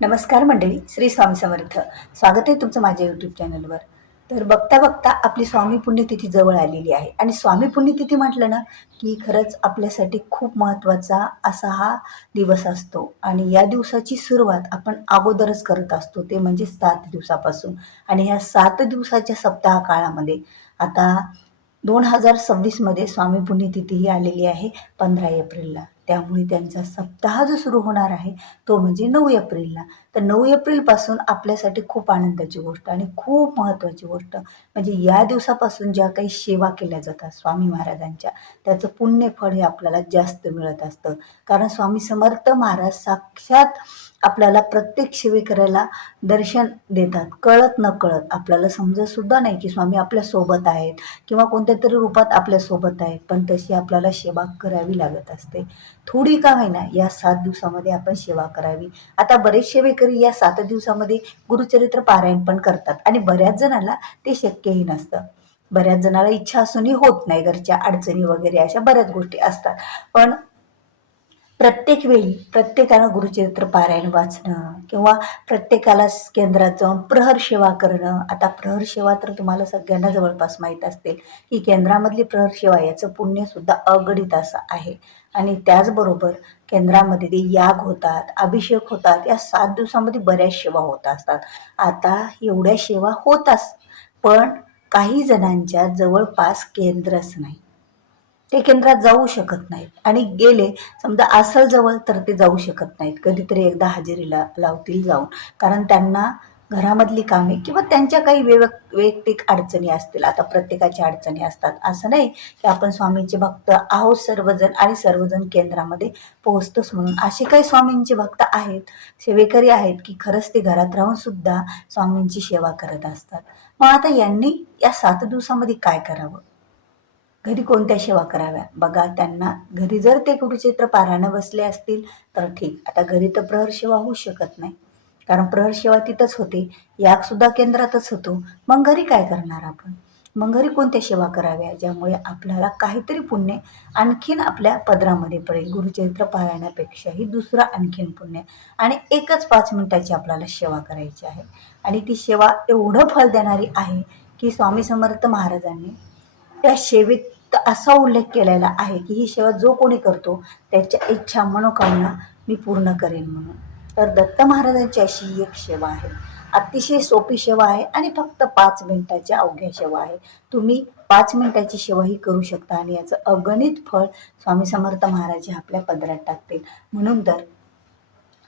नमस्कार मंडळी, श्री स्वामी समर्थ. स्वागत आहे तुमचं माझ्या यूट्यूब चॅनलवर. तर बघता बघता आपली स्वामी पुण्यतिथी जवळ आलेली आहे आणि स्वामी पुण्यतिथी म्हटलं ना की खरंच आपल्यासाठी खूप महत्त्वाचा असा हा दिवस असतो आणि या दिवसाची सुरुवात आपण अगोदरच करत असतो, ते म्हणजे 7 दिवसापासून. आणि ह्या 7 दिवसाच्या सप्ताह काळामध्ये आता 2026मध्ये स्वामी पुण्यतिथी ही आलेली आहे 15 एप्रिलला. त्यामुळे त्यांचा सप्ताह जो सुरू होणार आहे तो म्हणजे 9 एप्रिलला. तर 9 एप्रिलपासून आपल्यासाठी खूप आनंदाची गोष्ट आणि खूप महत्त्वाची गोष्ट म्हणजे या दिवसापासून ज्या काही सेवा केल्या जातात स्वामी महाराजांच्या, त्याचं पुण्यफळ हे आपल्याला जास्त मिळत असतं. कारण स्वामी समर्थ महाराज साक्षात आपल्याला प्रत्येक सेवेकऱ्याला दर्शन देतात, कळत नकळत. आपल्याला समजत सुद्धा नाही की स्वामी आपल्या सोबत आहेत किंवा कोणत्या तरी रूपात आपल्या सोबत आहेत, पण तशी आपल्याला सेवा करावी लागत असते. थोडी का होईना या 7 दिवसामध्ये आपण सेवा करावी. आता बरेच सेवेकरी या 7 दिवसामध्ये गुरुचरित्र पारायण पण करतात आणि बऱ्याच जणांना ते शक्यही नसतं. बऱ्याच जणाला इच्छा असूनही होत नाही, घरच्या अडचणी वगैरे अशा बऱ्याच गोष्टी असतात. पण प्रत्येक वेळी प्रत्येकानं गुरुचरित्र पारायण वाचणं किंवा प्रत्येकाला केंद्रात जाऊन प्रहर सेवा करणं. आता प्रहर सेवा तर तुम्हाला सगळ्यांना जवळपास माहीत असते की केंद्रामधली प्रहर सेवा याचं पुण्यसुद्धा अगणित असं आहे. आणि त्याचबरोबर केंद्रामध्ये ते याग होतात, अभिषेक होतात. या 7 दिवसामध्ये बऱ्याच सेवा होत असतात. आता एवढ्या सेवा होतात, पण काही जणांच्या जवळपास केंद्रच नाही, ते केंद्रात जाऊ शकत नाहीत आणि गेले समजा असल जवळ तर ते जाऊ शकत नाहीत. कधीतरी एकदा हजेरीला लावतील जाऊन, कारण त्यांना घरामधली कामे किंवा त्यांच्या काही वैयक्तिक अडचणी असतील. आता प्रत्येकाच्या अडचणी असतात, असं नाही की आपण स्वामींचे भक्त आहोत सर्वजण आणि सर्वजण केंद्रामध्ये पोहोचतोच म्हणून. असे काही स्वामींचे भक्त आहेत, सेवेकरी आहेत की खरंच ते घरात राहून सुद्धा स्वामींची सेवा करत असतात. मग आता यांनी या 7 दिवसामध्ये काय करावं, घरी कोणत्या सेवा कराव्या? बघा, त्यांना घरी जर ते गुरुचरित्र पारायण बसले असतील तर ठीक. आता घरी तर प्रहर सेवा होऊ शकत नाही, कारण प्रहर सेवा तिथंच होते, याग सुद्धा केंद्रातच होतो. मग घरी काय करणार आपण? मग घरी कोणत्या सेवा कराव्या ज्यामुळे आपल्याला काहीतरी पुण्य आणखीन आपल्या पदरामध्ये पडेल? गुरुचरित्र पारायणापेक्षाही दुसरं आणखीन पुण्य. आणि एकच 5 मिनिटाची आपल्याला सेवा करायची आहे आणि ती सेवा एवढं फल देणारी आहे की स्वामी समर्थ महाराजांनी त्या सेवेत असा उल्लेख केलेला आहे की ही सेवा जो कोणी करतो त्याच्या इच्छा मनोकामना मी पूर्ण करेन म्हणून. तर दत्त महाराजांची अशी एक सेवा आहे, अतिशय सोपी सेवा आहे आणि फक्त 5 मिनिटाच्या अवघ्या सेवा आहे. तुम्ही 5 मिनिटाची सेवा ही करू शकता आणि याचं अगणित फळ स्वामी समर्थ महाराज आपल्या पदरात टाकतील. म्हणून तर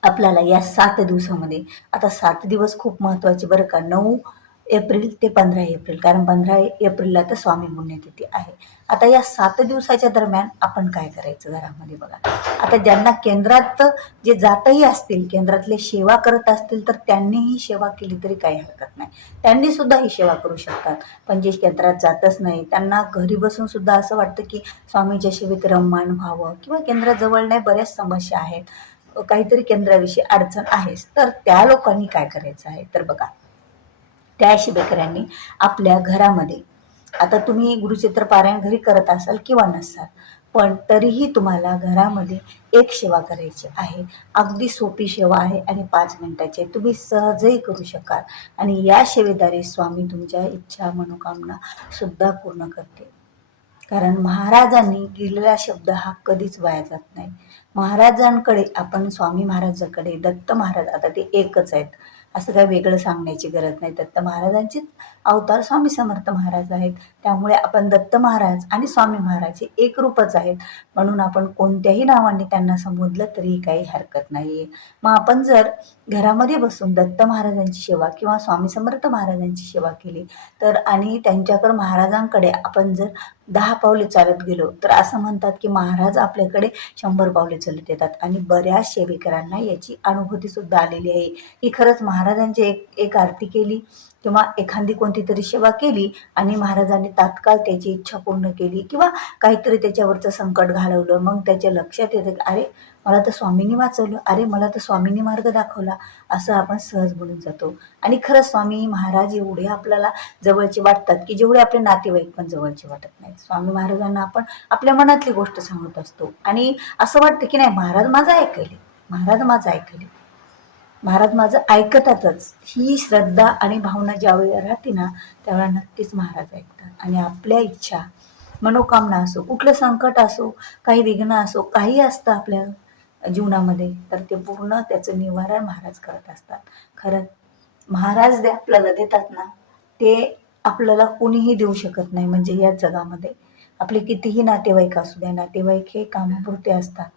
आपल्याला या 7 दिवसामध्ये, आता 7 दिवस खूप महत्त्वाचे बरं का, 9 एप्रिल ते 15 एप्रिल, कारण 15 एप्रिलला तर स्वामी पुण्यतिथी आहे. आता या 7 दिवसाच्या दरम्यान आपण काय करायचं घरामध्ये बघा. आता ज्यांना केंद्रात जे जातही असतील, केंद्रातले सेवा करत असतील तर त्यांनीही सेवा केली तरी काही हरकत नाही, त्यांनी सुद्धा ही सेवा करू शकतात. पण जे केंद्रात जातच नाही, त्यांना घरी बसून सुद्धा असं वाटतं की स्वामींच्या सेवेत रममाण व्हावं किंवा केंद्राजवळ नाही, बऱ्याच समस्या आहेत, काहीतरी केंद्राविषयी अडचण आहेच, तर त्या लोकांनी काय करायचं आहे तर बघा, त्या सेवेकऱ्यांनी आपल्या घरामध्ये, आता तुम्ही गुरुचरित्र पारायण घरी करत असाल किंवा नसाल, पण तरीही तुम्हाला घरामध्ये एक सेवा करायची आहे. अगदी सोपी सेवा आहे आणि 5 मिनिटाची आहे, तुम्ही सहजही करू शकाल आणि या सेवेद्वारे स्वामी तुमच्या इच्छा मनोकामना सुद्धा पूर्ण करते. कारण महाराजांनी दिलेला शब्द हा कधीच वाया जात नाही. महाराजांकडे आपण, स्वामी महाराजांकडे दत्त महाराज, आता ते एकच आहेत, असं काही वेगळं सांगण्याची गरज नाही. दत्त महाराजांचेच अवतार स्वामी समर्थ महाराज आहेत. त्यामुळे आपण दत्त महाराज आणि स्वामी महाराज हे एक रूपच आहेत, म्हणून आपण कोणत्याही नावाने त्यांना संबोधलं तरी काही हरकत नाहीये. मग आपण जर घरामध्ये बसून दत्त महाराजांची सेवा किंवा स्वामी समर्थ महाराजांची सेवा केली तर, आणि त्यांच्याकडे महाराजांकडे आपण जर 10 पावले चालत गेलो तर असं म्हणतात की महाराज आपल्याकडे 100 पावले चालत येतात. आणि बऱ्याच सेवेकरांना याची अनुभूती सुद्धा आलेली आहे की खरंच महाराजांची एक आरती केली किंवा एखादी कोणती तरी सेवा केली आणि महाराजांनी तात्काळ त्याची इच्छा पूर्ण केली किंवा काहीतरी त्याच्यावरचं संकट घालवलं, मग त्याच्या लक्षात येतं की अरे मला तर स्वामींनी वाचवलं, अरे मला तर स्वामींनी मार्ग दाखवला, असं आपण सहज बोलून जातो. आणि खरंच स्वामी महाराज एवढे आपल्याला जवळचे वाटतात की जेवढे आपले नातेवाईक पण जवळचे वाटत नाहीत. स्वामी महाराजांना आपण आपल्या मनातली गोष्ट सांगत असतो आणि असं वाटतं की नाही, महाराज माझं ऐकले, महाराज माझं ऐकले. महाराज माझं ऐकतातच. ही श्रद्धा आणि भावना ज्यावेळी राहते ना, त्यावेळेला नक्कीच महाराज ऐकतात आणि आपल्या इच्छा, मनोकामना असो, कुठलं संकट असो, काही विघ्न असो, काही असतं आपल्या जीवनामध्ये, तर ते पूर्ण त्याचं निवारण महाराज करत असतात. खरंच महाराज जे आपल्याला देतात ना, ते आपल्याला कोणीही देऊ शकत नाही. म्हणजे या जगामध्ये आपले कितीही नातेवाईक असू द्या, नातेवाईक हे कामापुरते असतात.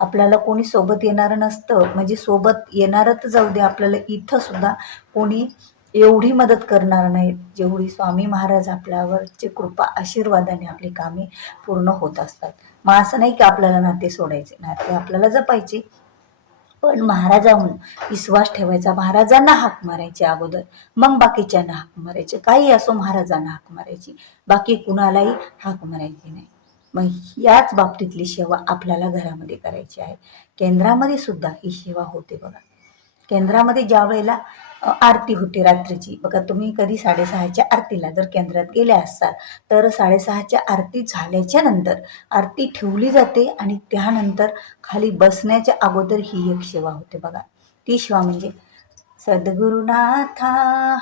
आपल्याला कोणी सोबत येणारं नसतं. म्हणजे सोबत येणारं तर जाऊ दे, आपल्याला इथं सुद्धा कोणी एवढी मदत करणार नाही जेवढी स्वामी महाराज आपल्यावरची कृपा आशीर्वादाने आपली कामे पूर्ण होत असतात. मग असं नाही की आपल्याला नाते सोडायचे, नाते आपल्याला जपायचे, पण महाराजांवर विश्वास ठेवायचा, महाराजांना हाक मारायची अगोदर, मग बाकीच्यांना हाक मारायचे. काही असो महाराजांना हाक मारायची, बाकी कुणालाही हाक मारायची नाही. मग याच बाबतीतली सेवा आपल्याला घरामध्ये करायची आहे. केंद्रामध्ये सुद्धा ही सेवा होते बघा. केंद्रामध्ये ज्या वेळेला आरती होते रात्रीची बघा, तुम्ही कधी 6:30च्या आरतीला जर केंद्रात गेले असाल तर 6:30च्या आरती झाल्याच्या नंतर आरती ठेवली जाते आणि त्यानंतर खाली बसण्याच्या अगोदर ही एक सेवा होते बघा. ती सेवा म्हणजे सद्गुरुनाथा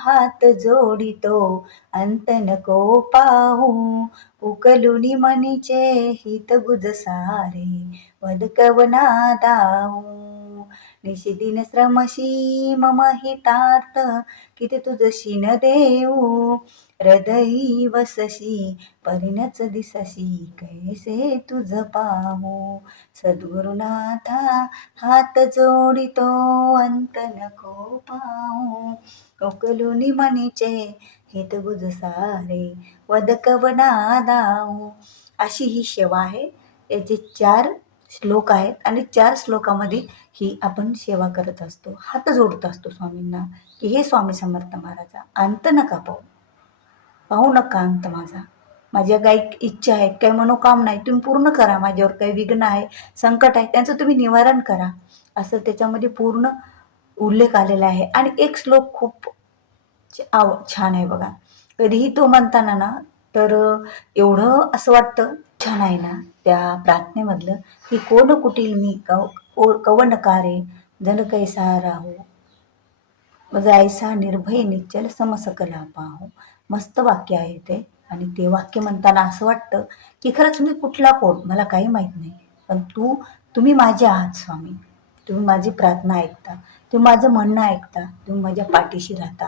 हात जोडितो अंत नको पाहू, उकलुनी मनीचे हित गुज सारे वदकवना दाऊ, निशिदिन श्रमशी मम हितार्थ किती तुझशी न देऊ, हृदयी वसशी परिणच दिसशी कैसे तुझ पाहू, सद्गुरुनाथा हात जोडितो अंत नको पाहू, उकलुनी मनीचे हित गुज सारे वदकवना दाऊ. अशी ही सेवा आहे. याचे 4 श्लोक आहेत आणि 4 श्लोकामध्ये ही आपण सेवा करत असतो, हात जोडत असतो स्वामींना, की हे स्वामी समर्थ महाराजा, अंत नका पाहू, पाहू नका अंत माझा. माझ्या काही इच्छा आहेत, काही मनोकामना आहे, तुम्ही पूर्ण करा. माझ्यावर काही विघ्न आहे, संकट आहे, त्यांचं तुम्ही निवारण करा. असं त्याच्यामध्ये पूर्ण उल्लेख आलेला आहे. आणि एक श्लोक खूप छान आहे बघा. कधीही तो म्हणताना ना, तर एवढं असं वाटतं छान आहे ना त्या प्रार्थनेमधलं, की कोण कुटील मी कवन कारे जन कैसा राहू, ऐसा निर्भय निश्चल समसकला पाहू. मस्त वाक्य आहे ते. आणि ते वाक्य म्हणताना असं वाटतं की खरंच मी कुठला कोण मला काही माहित नाही, पण तुम्ही माझे आहात स्वामी. तुम्ही माझी प्रार्थना ऐकता, तुम्ही माझं म्हणणं ऐकता, तुम्ही माझ्या पाठीशी राहता.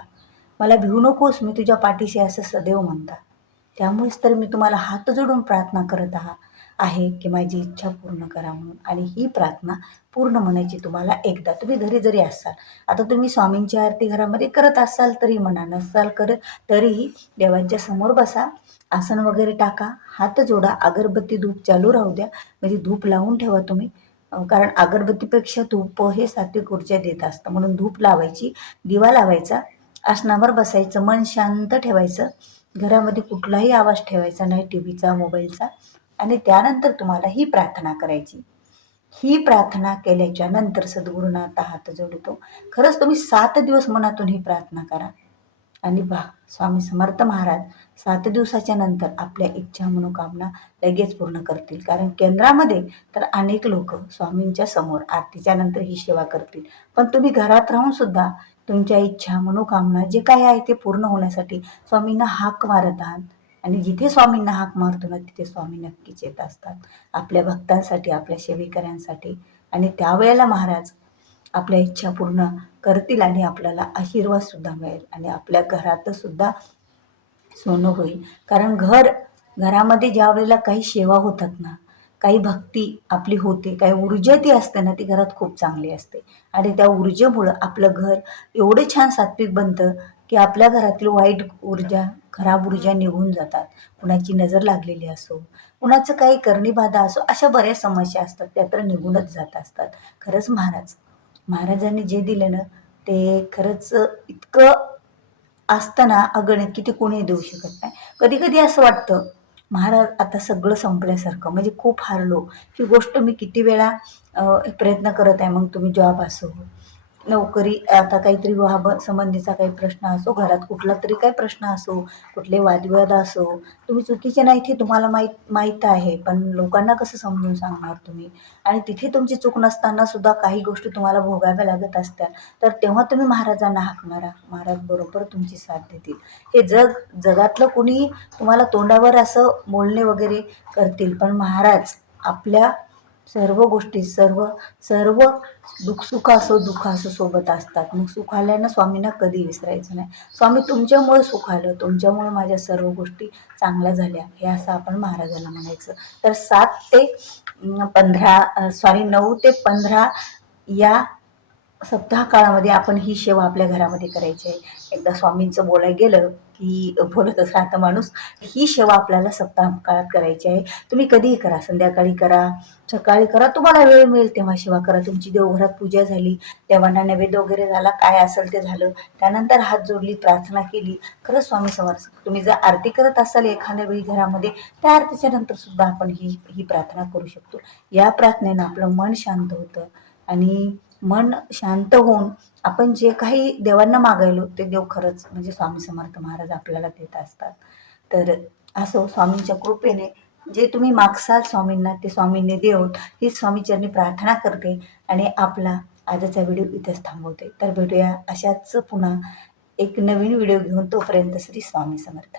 मला भिवू नकोस, मी तुझ्या पाठीशी असं सदैव म्हणता. त्यामुळेच तर मी तुम्हाला हात जोडून प्रार्थना करत आहे की माझी इच्छा पूर्ण करा म्हणून. आणि ही प्रार्थना पूर्ण म्हणायची तुम्हाला एकदा. तुम्ही घरी जरी असाल, आता तुम्ही स्वामींची आरती घरामध्ये करत असाल तरी म्हणा, नसाल करत तरीही देवांच्या समोर बसा, आसन वगैरे टाका, हात जोडा, अगरबत्ती धूप चालू राहू द्या. म्हणजे धूप लावून ठेवा तुम्ही, कारण अगरबत्तीपेक्षा धूप हे सात्विक ऊर्जा देत असतं. म्हणून धूप लावायची, दिवा लावायचा, आसनावर बसायचं, मन शांत ठेवायचं, घरामध्ये कुठलाही आवाज ठेवायचा नाही, टीव्हीचा, मोबाईलचा. आणि त्यानंतर तुम्हाला ही प्रार्थना करायची. ही प्रार्थना केल्याच्या नंतर सद्गुरुनाथ हात जोडतो. खरंच तुम्ही 7 दिवस मनातून ही प्रार्थना करा आणि स्वामी समर्थ महाराज 7 दिवसाच्या नंतर आपल्या इच्छा मनोकामना लगेच पूर्ण करतील. कारण केंद्रामध्ये तर अनेक लोक स्वामींच्या समोर आरतीच्या नंतर ही सेवा करतील, पण तुम्ही घरात राहून सुद्धा तुमच्या इच्छा मनोकामना जे काही आहे ते पूर्ण होण्यासाठी स्वामींना हाक मारत आहात. आणि जिथे स्वामींना हाक मारतो ना, तिथे स्वामी नक्कीच येत असतात आपल्या भक्तांसाठी, आपल्या सेवेकऱ्यांसाठी. आणि त्यावेळेला महाराज आपल्या इच्छा पूर्ण करतील आणि आपल्याला आशीर्वाद सुद्धा मिळेल आणि आपल्या घरात सुद्धा सोनं होईल. कारण घरामध्ये ज्या वेळेला काही सेवा होतात ना, काही भक्ती आपली होते, काही ऊर्जा ती असते ना, ती घरात खूप चांगली असते. आणि त्या ऊर्जेमुळं आपलं घर एवढं छान सात्विक बनतं की आपल्या घरातील वाईट ऊर्जा, खराब ऊर्जा निघून जातात. कुणाची नजर लागलेली असो, कुणाचं काही करणीबाधा असो, अशा बऱ्याच समस्या असतात, त्या तर निघूनच जात असतात. खरंच महाराजांनी जे दिलं ना, ते खरंच इतकं असतं ना अगणित की ते कोणी देऊ शकत नाही. कधी कधी असं वाटतं महाराज आता सगळं संपल्यासारखं, म्हणजे खूप हारलो. ही गोष्ट मी किती वेळा प्रयत्न करत आहे. मग तुम्ही जॉब असो, नोकरी, आता काहीतरी संबंधीचा काही प्रश्न असो, घरात कुठला तरी काही प्रश्न असो, कुठले वादविवाद असो, तुम्ही चुकीचे नाहीत हे तुम्हाला माहीत आहे, पण लोकांना कसं समजून सांगणार तुम्ही? आणि तिथे तुमची चूक नसताना सुद्धा काही गोष्टी तुम्हाला भोगाव्या लागत असत्या, तर तेव्हा तुम्ही महाराजांना हाक मारा, महाराज बरोबर तुमची साथ देतील. हे जगातलं कुणी तुम्हाला तोंडावर असं बोलणे वगैरे करतील, पण महाराज आपल्या सर्व गोष्टी, सर्व सर्व सुख असो दुःख असो सोबत असतात. मग सुख आल्यानं स्वामींना कधी विसरायचं नाही. स्वामी तुमच्यामुळे सुख आलं, तुमच्यामुळे माझ्या सर्व गोष्टी चांगल्या झाल्या, हे असं आपण महाराजांना म्हणायचं. तर 7 ते 15 सॉरी 9 ते 15 या सप्ताह काळामध्ये आपण ही सेवा आपल्या घरामध्ये करायची आहे. एकदा स्वामींचं बोलायला गेलं की बोलतच राहतं माणूस. ही सेवा आपल्याला सप्ताह काळात करायची आहे. तुम्ही कधीही करा, संध्याकाळी करा, सकाळी करा, तुम्हाला वेळ मिळेल तेव्हा सेवा करा. तुमची देवघरात पूजा झाली, देवांना नैवेद्य वगैरे झाला, काय असेल ते झालं, त्यानंतर हात जोडली, प्रार्थना केली, खरंच स्वामी समर्थ. तुम्ही जर आरती करत असाल एखाद्या वेळी घरामध्ये, त्या आरतीच्या नंतर सुद्धा आपण ही प्रार्थना करू शकतो. या प्रार्थनेनं आपलं मन शांत होतं आणि मन शांत होऊन आपण जे काही देवांना मागायलो ते देव खरंच म्हणजे स्वामी समर्थ महाराज आपल्याला देत असतात. तर असो स्वामींच्या कृपेने जे तुम्ही मागसाल स्वामींना ते स्वामींनी देऊन ही स्वामीचरणी प्रार्थना करते आणि आपला आजचा व्हिडिओ इथेच थांबवते. तर भेटूया अशाच पुन्हा एक नवीन व्हिडिओ घेऊन. तोपर्यंत श्री स्वामी समर्थ.